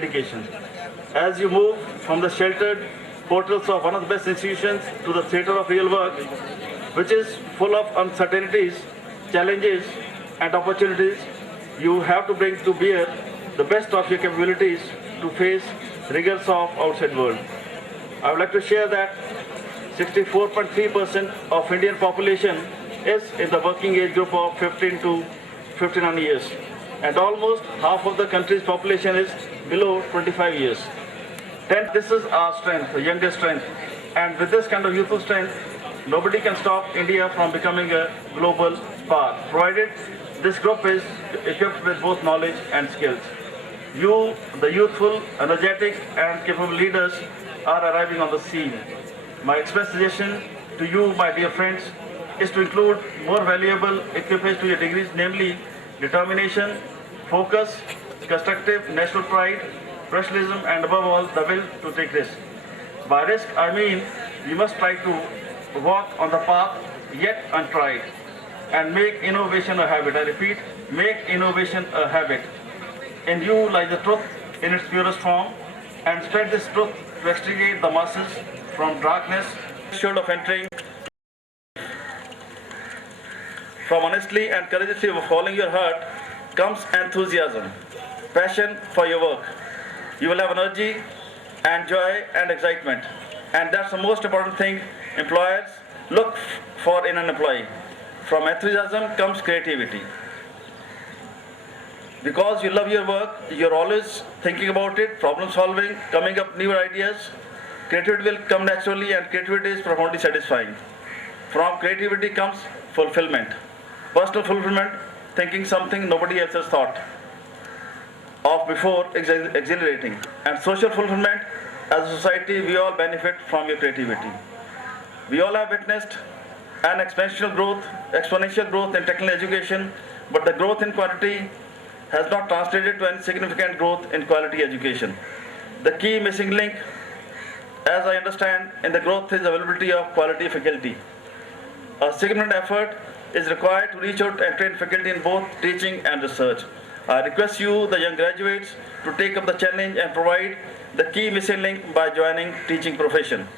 dedication. As you move from the sheltered portals of one of the best institutions to the theatre of real work, which is full of uncertainties, challenges, and opportunities, you have to bring to bear the best of your capabilities to face rigors of outside world. I would like to share that 64.3% of Indian population is in the working age group of 15 to 59 years, and almost half of the country's population is below 25 years. This is our strength, the youngest strength, and with this kind of youthful strength, nobody can stop India from becoming a global power, provided this group is equipped with both knowledge and skills. You, the youthful, energetic, and capable leaders, are arriving on the scene. My express suggestion to you, my dear friends, is to include more valuable equipage to your degrees, namely determination, focus, constructive national pride, professionalism, and above all, the will to take risks. By risk, I mean you must try to walk on the path yet untried and make innovation a habit. I repeat, make innovation a habit. In you lies the truth in its purest form, and spread this truth to extricate the masses from darkness. Assured of entering from honestly and courageously following your heart comes enthusiasm, passion for your work. You will have energy and joy and excitement, and that's the most important thing employers look for in an employee. From enthusiasm comes creativity. Because you love your work, you're always thinking about it, problem solving, coming up new ideas. Creativity will come naturally, and creativity is profoundly satisfying. From creativity comes fulfillment. Personal fulfillment, thinking something nobody else has thought of before, exhilarating. And social fulfillment, as a society, we all benefit from your creativity. We all have witnessed an exponential growth in technical education, but the growth in quantity has not translated to any significant growth in quality education. The key missing link, as I understand, in the growth is availability of quality faculty. A significant effort is required to reach out and train faculty in both teaching and research. I request you, the young graduates, to take up the challenge and provide the key missing link by joining teaching profession.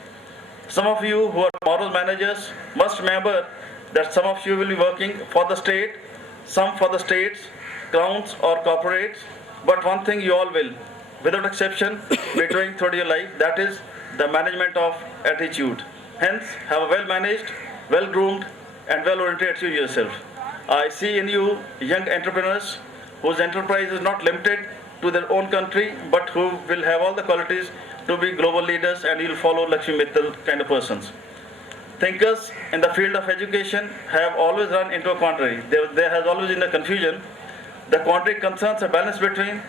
Some of you who are tomorrow's managers must remember that some of you will be working for the state, some for the states, crowns or corporates, but one thing you all will, without exception, be doing throughout your life, that is the management of attitude. Hence, have a well-managed, well-groomed, and well-oriented attitude yourself. I see in you young entrepreneurs whose enterprise is not limited to their own country, but who will have all the qualities to be global leaders, and you'll follow Lakshmi Mittal kind of persons. Thinkers in the field of education have always run into a quandary. There has always been a confusion. The quandary concerns a balance between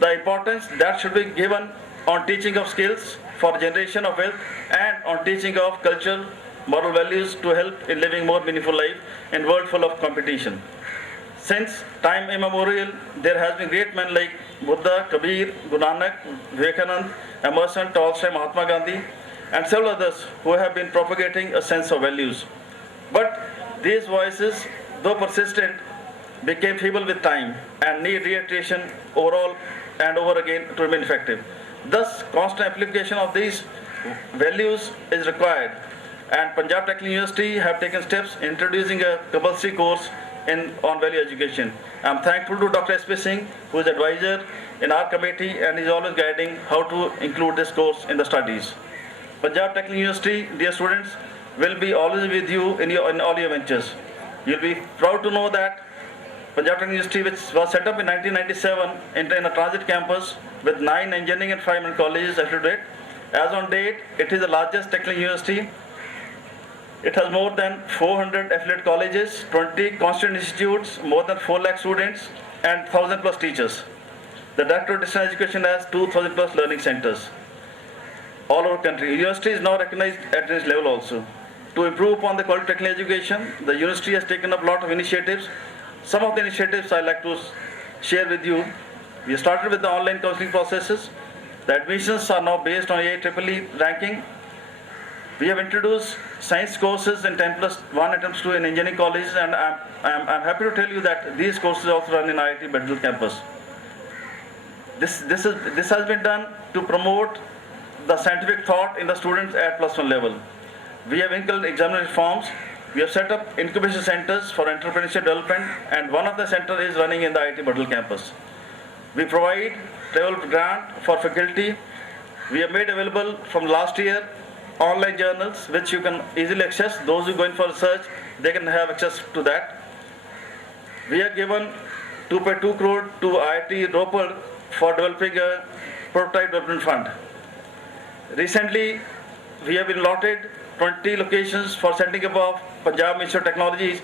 the importance that should be given on teaching of skills for generation of wealth and on teaching of cultural, moral values to help in living more meaningful life in a world full of competition. Since time immemorial, there has been great men like Buddha, Kabir, Guru Nanak, Vivekanand, Emerson, Tolstoy, Mahatma Gandhi, and several others who have been propagating a sense of values. But these voices, though persistent, became feeble with time and need reiteration overall and over again to remain effective. Thus, constant application of these values is required, and Punjab Technical University have taken steps in introducing a compulsory course on value education. I am thankful to Dr. S.P. Singh, who is advisor in our committee and is always guiding how to include this course in the studies. Punjab Technical University, dear students, will be always with you in all your ventures. You'll be proud to know that Punjab Technical University, which was set up in 1997 in a transit campus with 9 engineering and 5 medical colleges affiliated. As on date, it is the largest technical university. It has more than 400 affiliate colleges, 20 constituent institutes, more than 4 lakh students, and 1,000 plus teachers. The Director of Distance Education has 2,000 plus learning centers all over the country. University is now recognized at this level also. To improve upon the quality of technical education, the university has taken up a lot of initiatives. Some of the initiatives I like to share with you. We started with the online counseling processes. The admissions are now based on AIEEE ranking. We have introduced science courses in 10+1 attempts to in engineering colleges, and I'm happy to tell you that these courses also run in IIT Bedell campus. This has been done to promote the scientific thought in the students at +1 level. We have inculcated examination reforms. We have set up incubation centers for entrepreneurship development, and one of the centers is running in the IIT Badal campus. We provide travel grant for faculty. We have made available from last year online journals which you can easily access. Those who are going for research, they can have access to that. We have given 2.2 crore to IIT Ropar for developing a prototype development fund. Recently, we have been allotted 20 locations for setting up of Punjab Ministry of Technologies,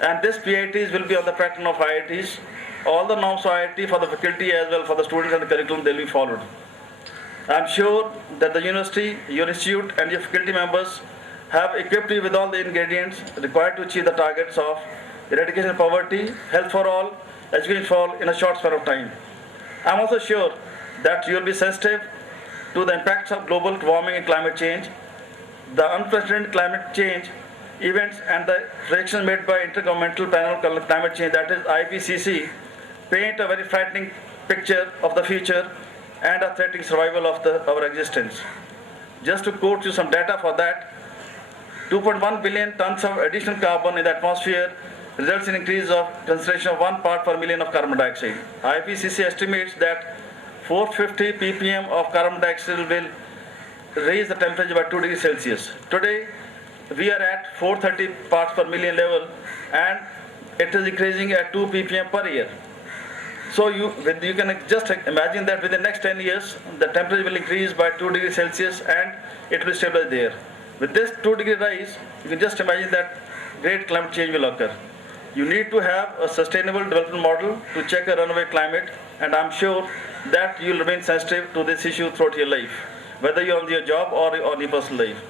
and this PITs will be on the pattern of IITs. All the norms of IIT for the faculty as well for the students and the curriculum, they will be followed. I am sure that the university, your institute and your faculty members have equipped you with all the ingredients required to achieve the targets of eradication of poverty, health for all, education for all in a short span of time. I am also sure that you will be sensitive to the impacts of global warming and climate change. The unprecedented climate change events and the predictions made by Intergovernmental Panel on Climate Change, that is IPCC, paint a very frightening picture of the future and are threatening survival of our existence. Just to quote you some data for that, 2.1 billion tons of additional carbon in the atmosphere results in increase of concentration of 1 part per million of carbon dioxide. IPCC estimates that 450 ppm of carbon dioxide will raise the temperature by 2 degrees Celsius. Today, we are at 430 parts per million level, and it is increasing at 2 ppm per year. So you can just imagine that within the next 10 years, the temperature will increase by 2 degrees Celsius and it will stabilize there. With this 2-degree rise, you can just imagine that great climate change will occur. You need to have a sustainable development model to check a runaway climate, and I'm sure that you will remain sensitive to this issue throughout your life, whether you're on your job or on your personal life.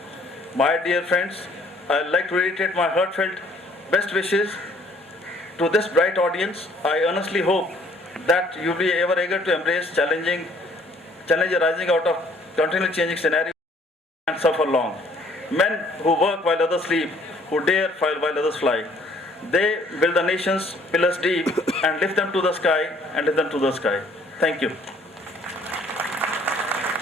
My dear friends, I'd like to reiterate my heartfelt best wishes to this bright audience. I earnestly hope that you'll be ever eager to embrace challenge arising out of continually changing scenarios and suffer long. Men who work while others sleep, who dare while others fly. They build the nation's pillars deep and lift them to the sky Thank you.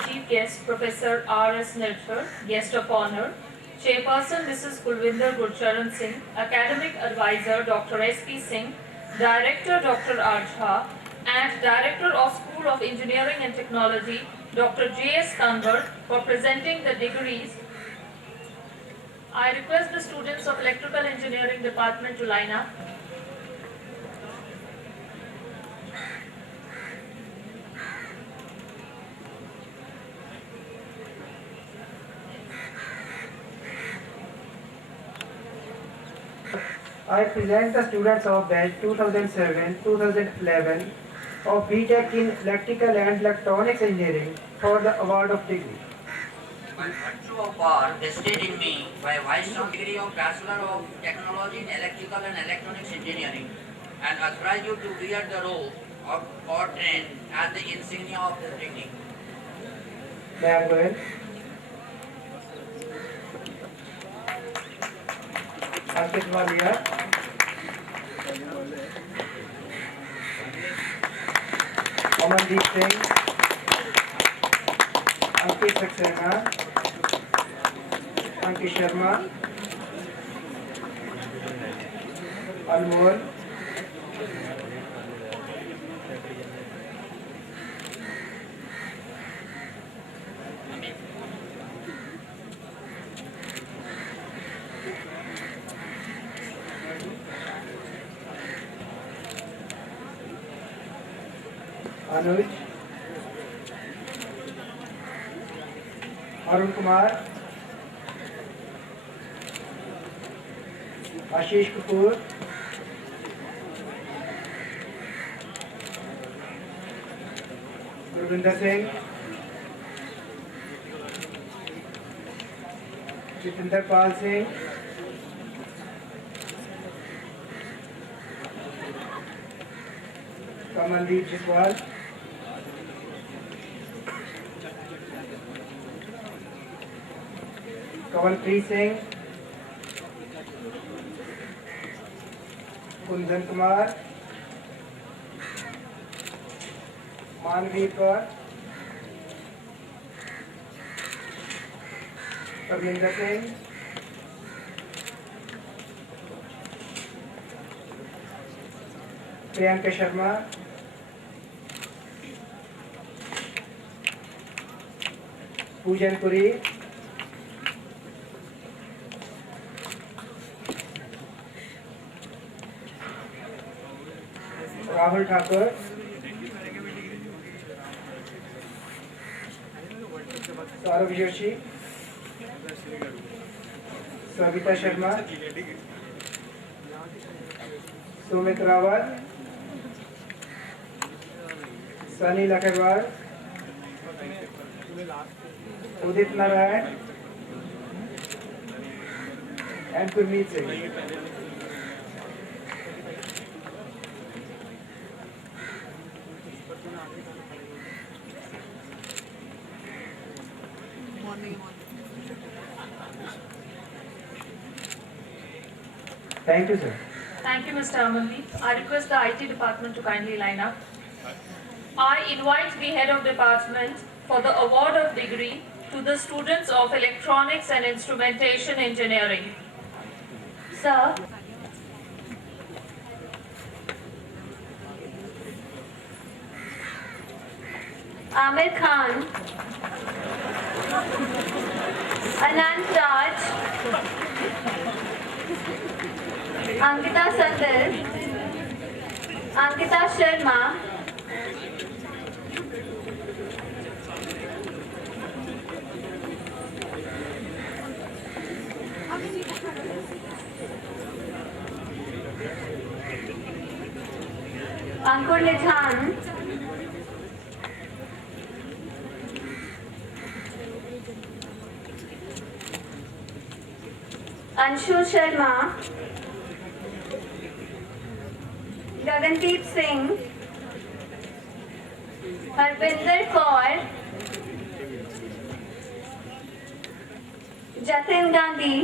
Chief guest, Professor R.S. Nirthar, guest of honor. Chairperson, Mrs. Kulvinder Gurcharan Singh. Academic advisor, Dr. S.P. Singh. Director, Dr. R. Jha. And Director of School of Engineering and Technology, Dr. J.S. Kanwar, for presenting the degrees. I request the students of Electrical Engineering Department to line up. I present the students of batch 2007-2011 of BTech in Electrical and Electronics Engineering for the award of degree. By virtue of power vested in me by vice of degree of Bachelor of Technology in Electrical and Electronics Engineering, and authorize you to wear the robe of or train as the insignia of this degree. May I go ahead? Ankit Walia. Amandeep Singh. Ankit Saxena. Ankit Sharma. Anmol. Anuj, Arun Kumar, Ashish Kapoor, Gurvinder Singh, Jitinder Pal Singh, Kamaldeep Jiswal, Kavalpreet Singh, Kundan Kumar, Manveer Kaur, Parminder Singh, Priyanka Sharma, पूजन Puri, Rahul Thakur, Saurabh Joshi, Savita Sharma, Sumit Rawat, Sunny लखनवाल, Udit Narayan and Gurmeet Singh. Thank you, sir. Thank you, Mr. Amandeep. I request the IT department to kindly line up. I invite the head of department for the award of degree to the students of Electronics and Instrumentation Engineering. Sir. Amir Khan, Anand Raj, Ankita Sandar, Ankita Sharma, Ankur Nidhan, Anshu Sharma, Gagandeep Singh, Harvinder Kaur, Jatin Gandhi,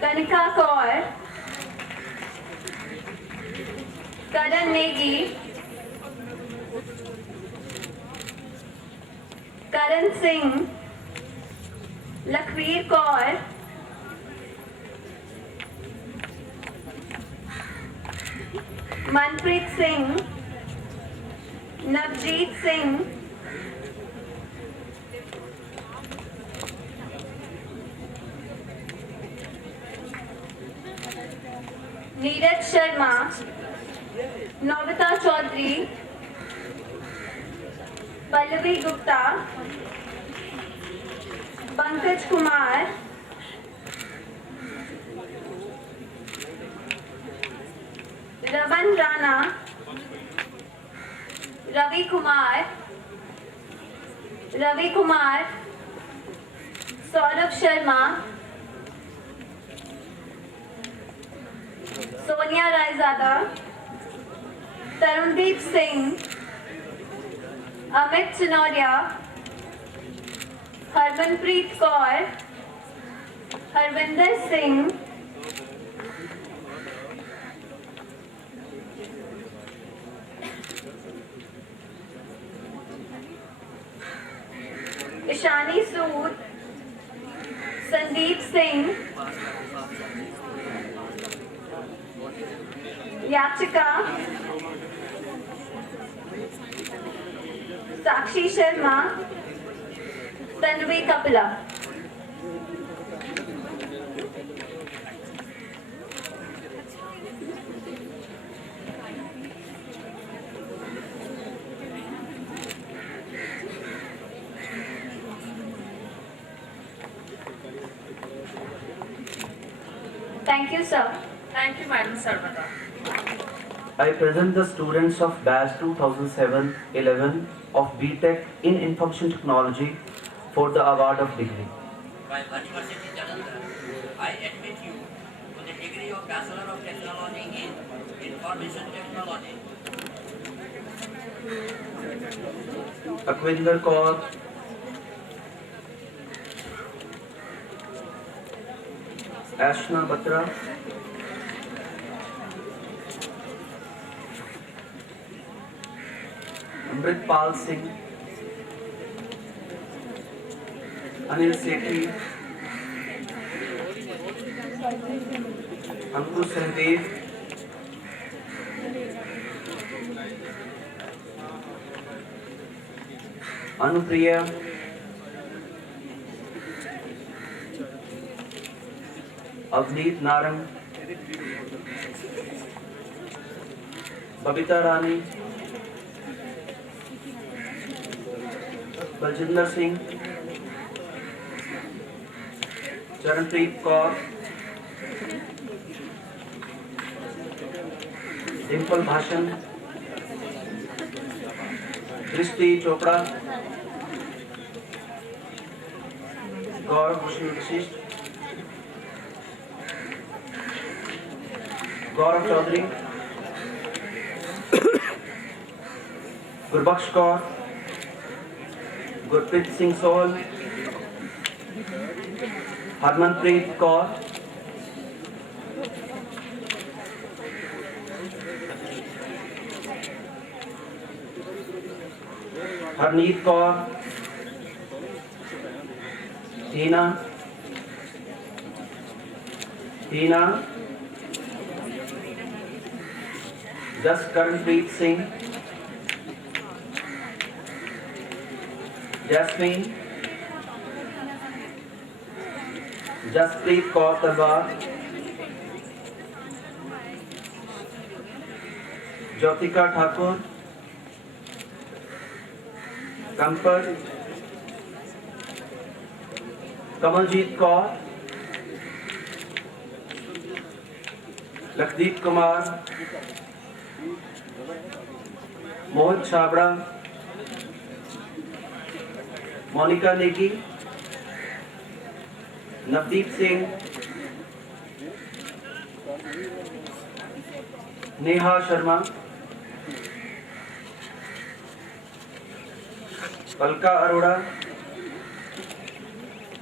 Kanika Kaur, Karan Negi, Karan Singh, Lakhveer Kaur, Manpreet Singh, Navjeet Singh, Neeraj Sharma, Navita Chaudhary, Pallavi Gupta, Pankaj Kumar, Raman Rana, Ravi Kumar, Saurabh Sharma, Sonia Raizada, Tarundeep Singh, Amit Chinoria, Harmanpreet Kaur, Harvinder Singh, Ishani Sood, Sandeep Singh, Yachika, Sakshi Sharma, Tanvi Kapila. Thank you, sir. Thank you, Madam Sarvata. I present the students of batch 2007-11 of BTech in Information Technology for the award of degree. By University Jalandhar, I admit you to the degree of Bachelor of Technology in Information Technology. Akwinder Kaur, Ashna Batra, Amritpal Singh, Anil सेठी, अंकुश सहदेव, अनुप्रिया, अवनीत नारंग, बबीता रानी, बलजिंदर सिंह, चरणप्रीत कौर, डिम्पल भाषण, दृष्टि चोपड़ा, गौरव भूषण वशिष्ठ, गौरव चौधरी, गुरबख्श कौर, गुरप्रीत सिंह सोहल, हरमनप्रीत कौर, हरनीत कौर, हीना, जसकरणप्रीत Singh, jasmine, Jasprit Kaur तलवार, ज्योतिका ठाकुर, कंपर, कमलजीत कौर, लखदीप कुमार, मोहित छाबड़ा, मोनिका नेगी, नवदीप सिंह, नेहा शर्मा, पलका अरोड़ा,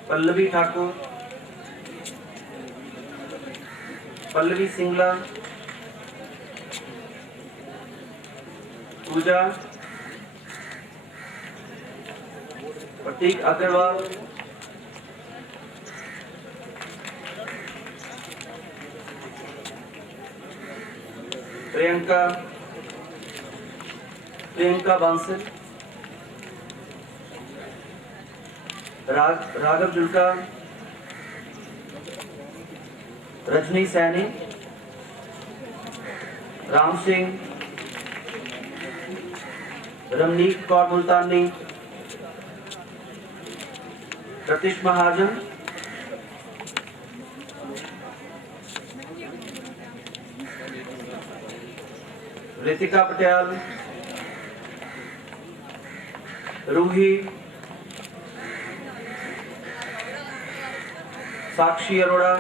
पल्लवी ठाकुर, पल्लवी सिंगला, पूजा, प्रतीक अग्रवाल, प्रियंका बांसल, राघव जुल्का, रजनी सैनी, राम सिंह, रमनीक कौर मुल्तानी, प्रतीश महाजन, रितिका पटेल, रूही, साक्षी अरोड़ा,